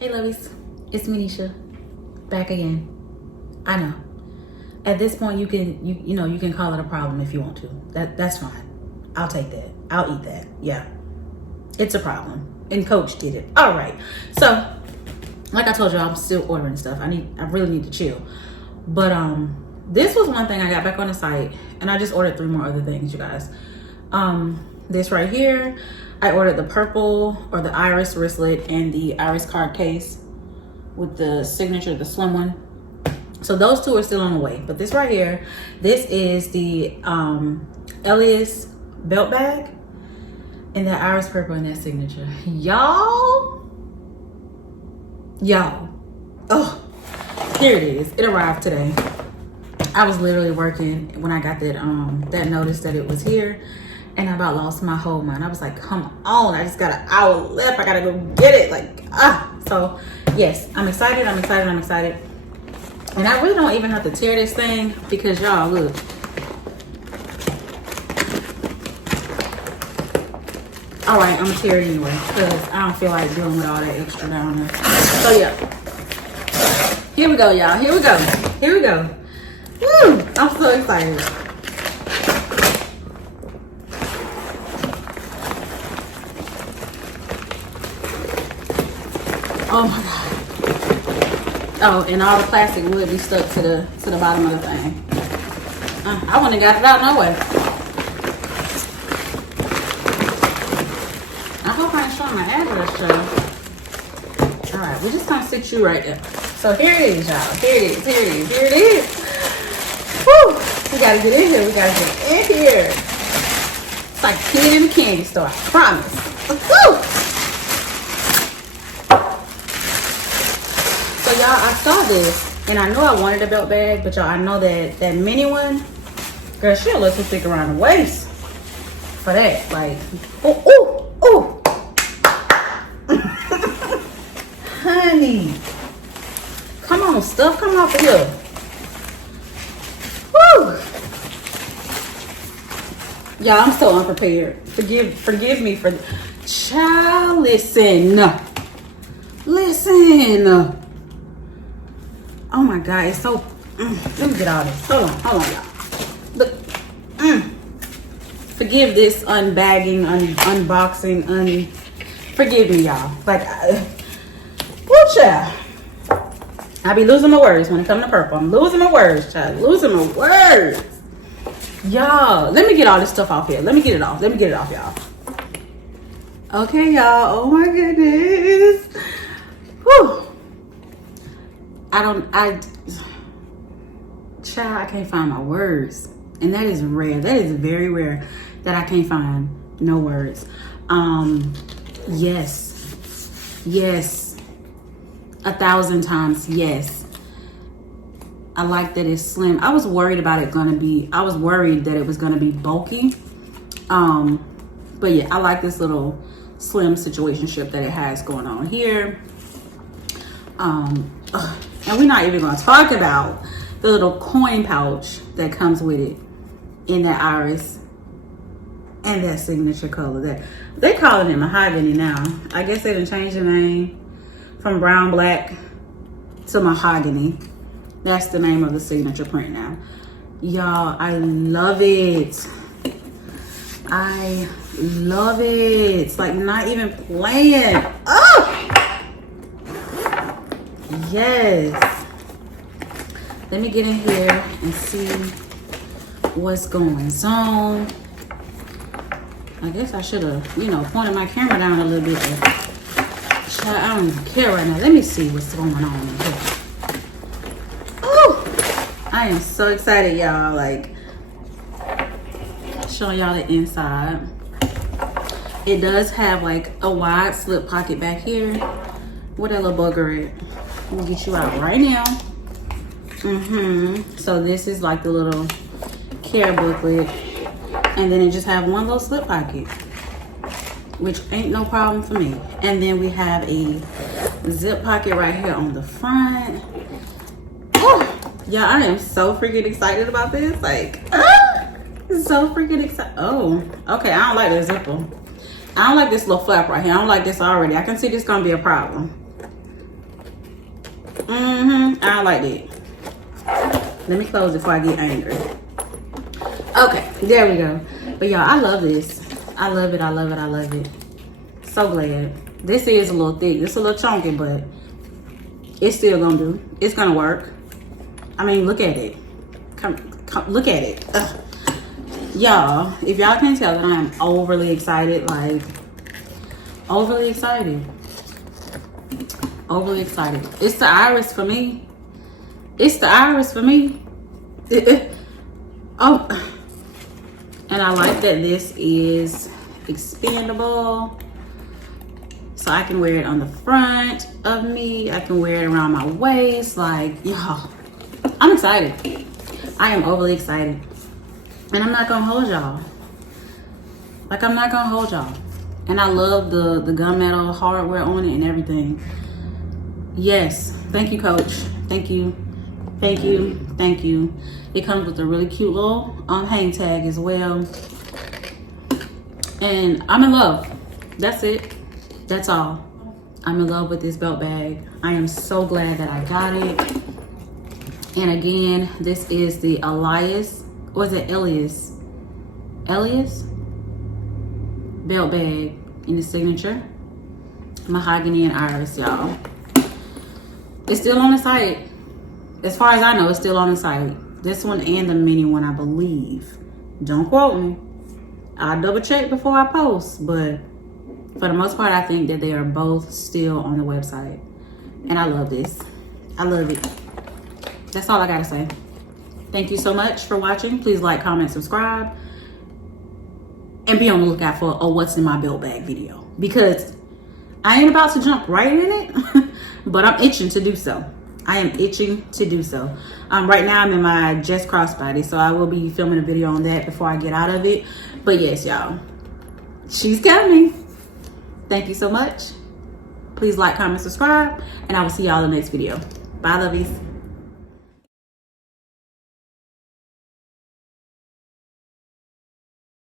Hey lovies, it's Manisha, back again. I know. At this point, you can call it a problem if you want to. That's fine. I'll take that. I'll eat that. Yeah, it's a problem. And Coach did it. All right. So, like I told you, I'm still ordering stuff. I really need to chill. But this was one thing I got back on the site, and I just ordered 3 more other things, you guys. This right here, I ordered the purple or the iris wristlet and the iris card case with the signature, the slim one. So those 2 are still on the way. But this right here, this is the Elias belt bag and that iris purple and that signature. Y'all. Oh, here it is. It arrived today. I was literally working when I got that notice that it was here. And I about lost my whole mind. I was like, come on, I just got an hour left. I gotta go get it. So yes, I'm excited. And I really don't even have to tear this thing because y'all, look. All right, I'm gonna tear it anyway because I don't feel like dealing with all that extra down there. So yeah, here we go, y'all. Here we go. Woo, I'm so excited. Oh my God. Oh, and all the plastic would be stuck to the bottom of the thing. I wouldn't have got it out no way. I hope I ain't showing my address, y'all. All right, we're just gonna sit you right there. So here it is, y'all. Here it is. Whew. We gotta get in here. It's like a kid in a candy store, I promise. Woo! So y'all, I saw this and I knew I wanted a belt bag, but y'all, I know that mini one, girl, she'll a little thick around the waist for that. Like, ooh. Honey, come on, stuff, come off of here. Woo! Y'all, I'm so unprepared. Forgive me for, child, listen. Oh my God, it's so, let me get all this. Hold on, y'all. Look, forgive this unbagging, unboxing, forgive me, y'all. Like, woo, child. I be losing my words when it comes to purple. I'm losing my words, child. Y'all, let me get all this stuff off here. Let me get it off, y'all. Okay, y'all. Oh my goodness. Whew. Child, I can't find my words. And that is rare. That is very rare that I can't find no words. Yes. 1,000 times yes. I like that it's slim. I was worried that it was gonna be bulky. But yeah, I like this little slim situationship that it has going on here. And we're not even gonna talk about the little coin pouch that comes with it in that iris and that signature color. That they call it mahogany now. I guess they didn't change the name from brown black to mahogany. That's the name of the signature print now. Y'all, I love it. Like, not even playing. Oh! Yes. Let me get in here and see what's going on. I guess I should have, pointed my camera down a little bit. I don't even care right now. Let me see what's going on in here. Oh, I am so excited, y'all. Like, showing y'all the inside. It does have like a wide slip pocket back here. Where that little bugger at? I'm gonna get you out right now. So this is like the little care booklet, and then it just have one little slip pocket, which ain't no problem for me. And then we have a zip pocket right here on the front. Oh, yeah, I am so freaking excited about this. Like, so freaking excited. Oh, okay, I don't like the zipper. I don't like this little flap right here. I don't like this already. I can see this gonna be a problem. I don't like that. Let me close it before I get angry. Okay, there we go. But y'all, I love this. I love it, I love it, I love it. So glad. This is a little thick. It's a little chunky, but it's still gonna do. It's gonna work. I mean, look at it. Come look at it. Y'all, if y'all can't tell that I am overly excited, like overly excited. Overly excited. It's the iris for me. It's the iris for me. Oh, and I like that this is expandable. So I can wear it on the front of me. I can wear it around my waist. Like, y'all, I'm excited. I am overly excited. And I'm not gonna hold y'all. Like, I'm not gonna hold y'all. And I love the gunmetal hardware on it and everything. Yes, thank you, Coach. Thank you, thank you, thank you. It comes with a really cute little hang tag as well. And I'm in love. That's it. That's all. I'm in love with this belt bag. I am so glad that I got it. And again, this is the Elias, or is it Elias? Elias belt bag in the signature. Mahogany and iris, y'all. It's still on the site. As far as I know, it's still on the site. This one and the mini one, I believe. Don't quote me. I'll double check before I post, but for the most part, I think that they are both still on the website. And I love this. I love it. That's all I gotta say. Thank you so much for watching. Please like, comment, subscribe. And be on the lookout for a what's in my belt bag video. Because I ain't about to jump right in it, but I'm itching to do so. I am itching to do so. Right now I'm in my Just Crossbody, so I will be filming a video on that before I get out of it. But yes, y'all, she's coming. Thank you so much. Please like, comment, subscribe, and I will see y'all in the next video. Bye, lovies.